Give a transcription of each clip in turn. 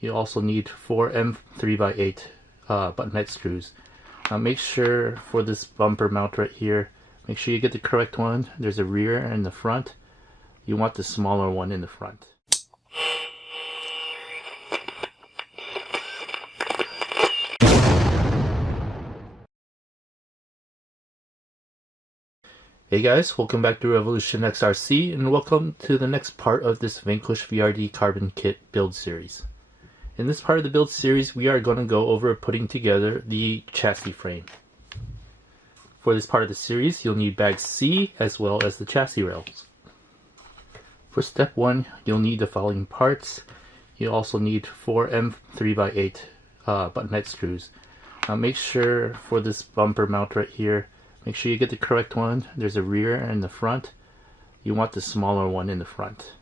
You also need 4 M3x8 button head screws. Now make sure for this bumper mount right here, make sure you get the correct one. There's a rear and the front. You want the smaller one in the front. Hey guys, welcome back to Revolution XRC and welcome to the next part of this Vanquish VRD Carbon kit build series. In this part of the build series, we are going to go over putting together the chassis frame. For this part of the series, you'll need bag C as well as the chassis rails. For step 1, you'll need the following parts. You also need 4 M3x8 button head screws. Now make sure for this bumper mount right here, make sure you get the correct one. There's a rear and the front. You want the smaller one in the front.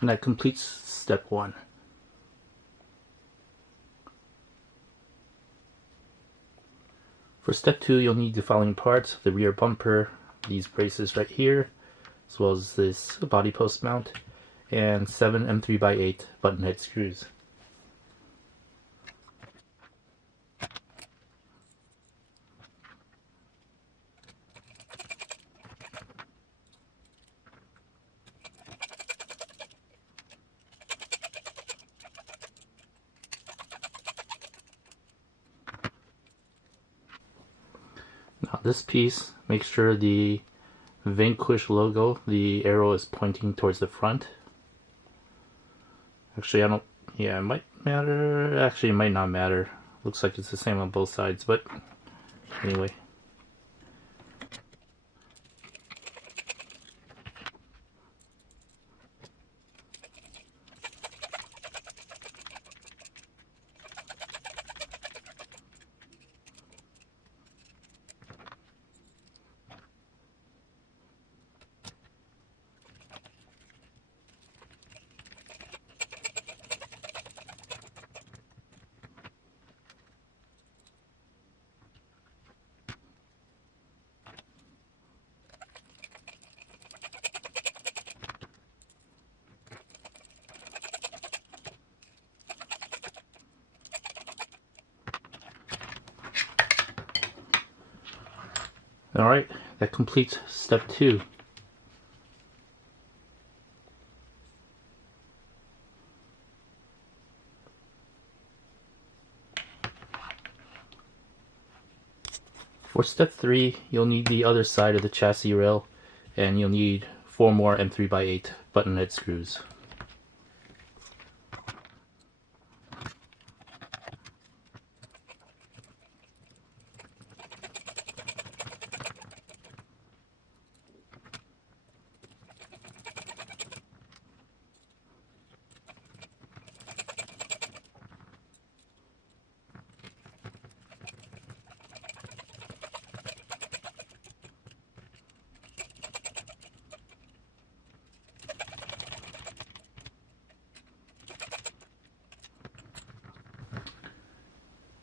And that completes step 1. For step 2, you'll need the following parts: the rear bumper, these braces right here, as well as this body post mount, and 7 M3x8 button head screws. Now this piece, make sure the Vanquish logo, the arrow is pointing towards the front. Actually, it might matter. Actually, it might not matter. Looks like it's the same on both sides, but anyway. Alright, that completes step 2. For step 3, you'll need the other side of the chassis rail, and you'll need 4 more M3x8 button head screws.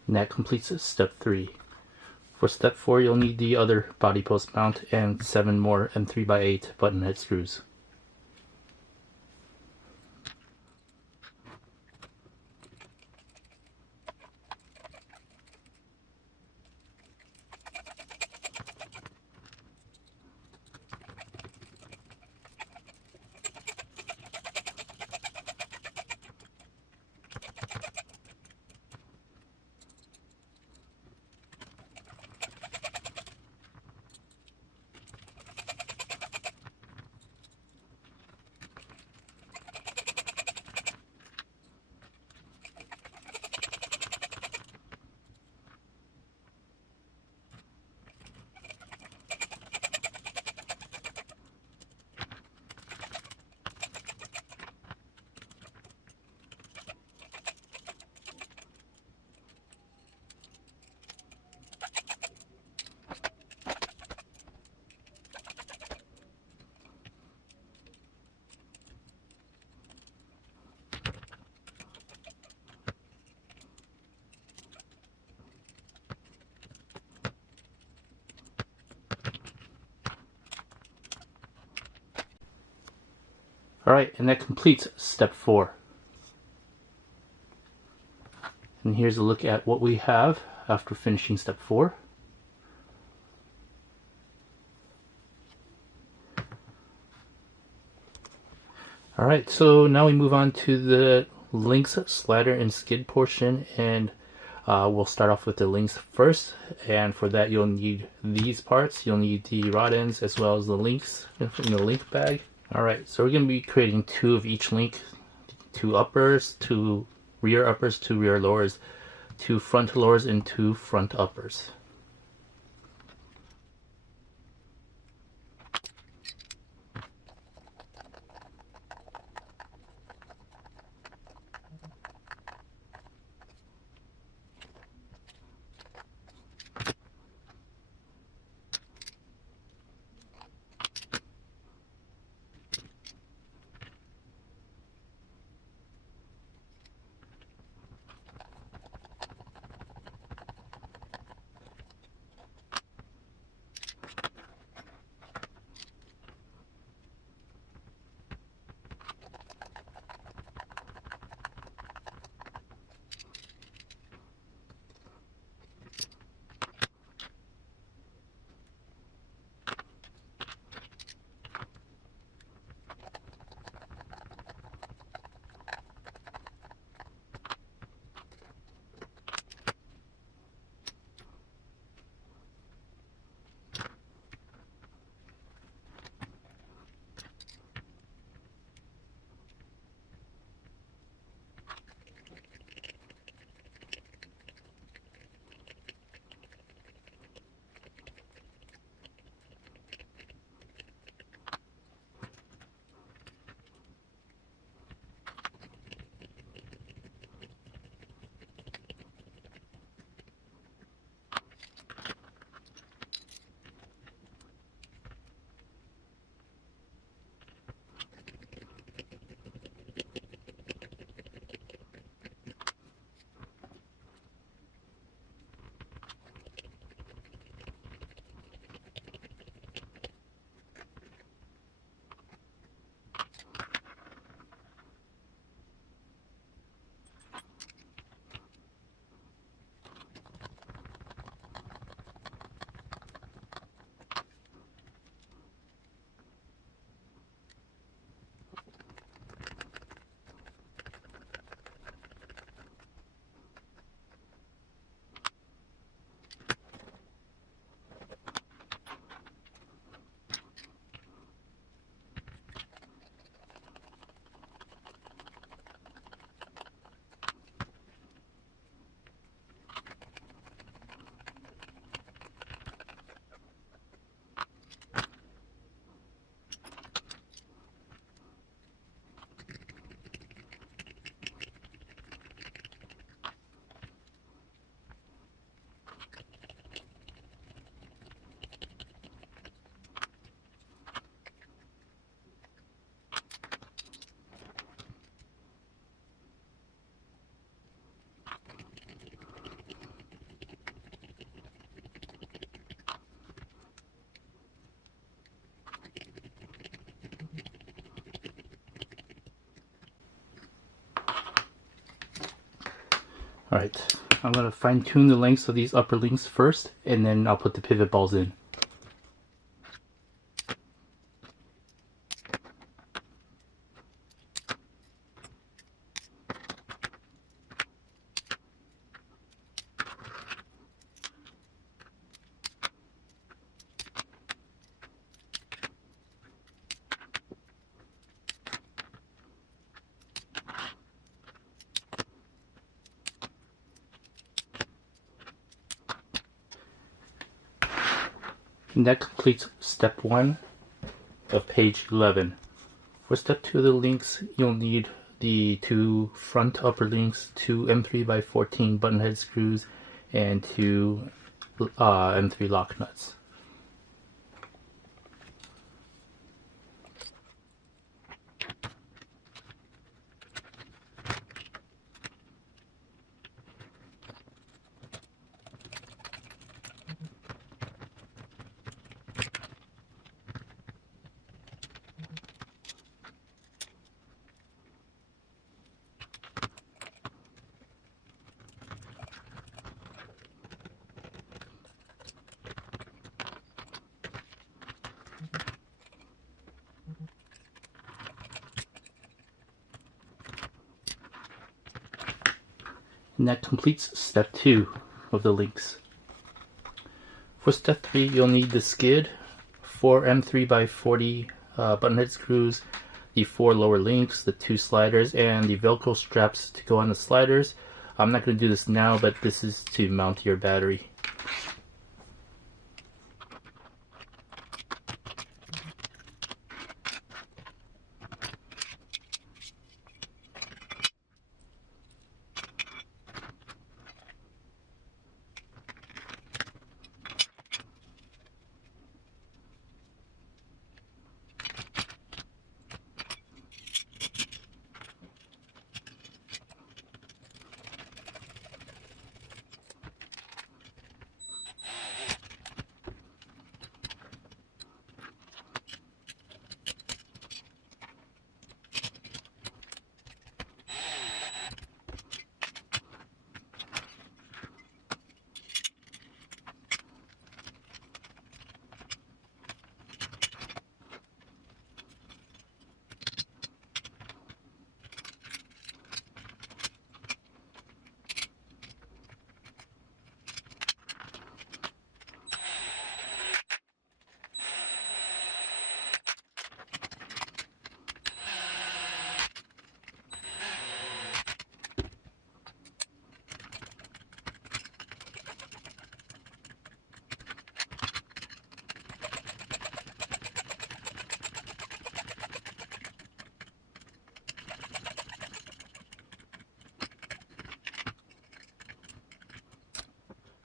And that completes step 3. For step 4, you'll need the other body post mount and 7 more M3x8 button head screws. Alright, and that completes step 4. And here's a look at what we have after finishing step 4. Alright, so now we move on to the links, slider, and skid portion, and we'll start off with the links first. And for that you'll need these parts. You'll need the rod ends as well as the links in the link bag. Alright, so we're going to be creating 2 of each link. 2 uppers, 2 rear uppers, 2 rear lowers, 2 front lowers, and 2 front uppers. Alright, I'm going to fine tune the lengths of these upper links first, and then I'll put the pivot balls in. And that completes step 1 of page 11. For step 2 of the links, you'll need the 2 front upper links, 2 M3x14 button head screws, and 2 M3 lock nuts. And that completes step 2 of the links. For step 3, you'll need the skid, 4 M3x40 buttonhead screws, the 4 lower links, the 2 sliders, and the Velcro straps to go on the sliders. I'm not going to do this now, but this is to mount your battery.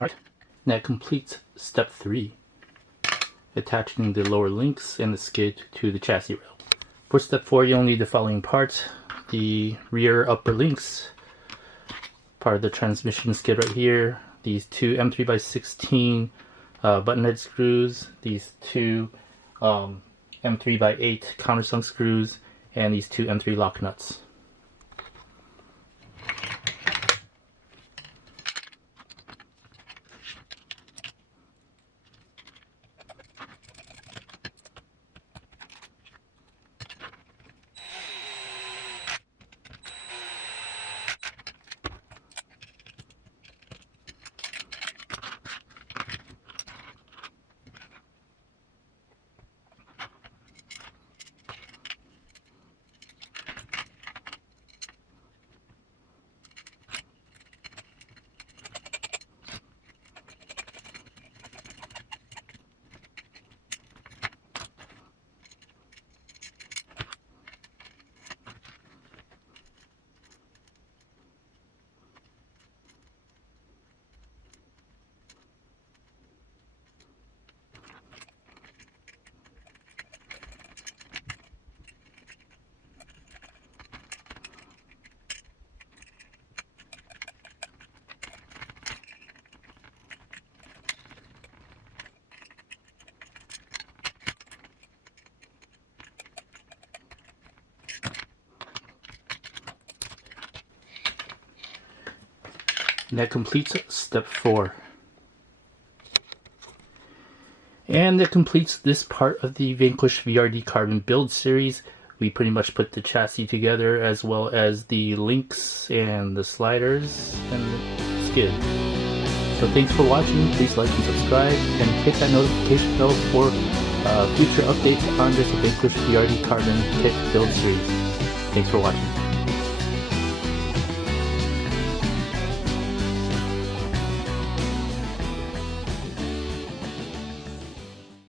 Alright, that completes step 3, attaching the lower links and the skid to the chassis rail. For step 4, you'll need the following parts: the rear upper links, part of the transmission skid right here, these 2 M3x16 buttonhead screws, these 2 M3x8 countersunk screws, and these 2 M3 lock nuts. And that completes step 4. And that completes this part of the Vanquish VRD Carbon build series. We pretty much put the chassis together, as well as the links and the sliders and the skid. So thanks for watching. Please like and subscribe, and hit that notification bell for future updates on this Vanquish VRD Carbon kit build series. Thanks for watching.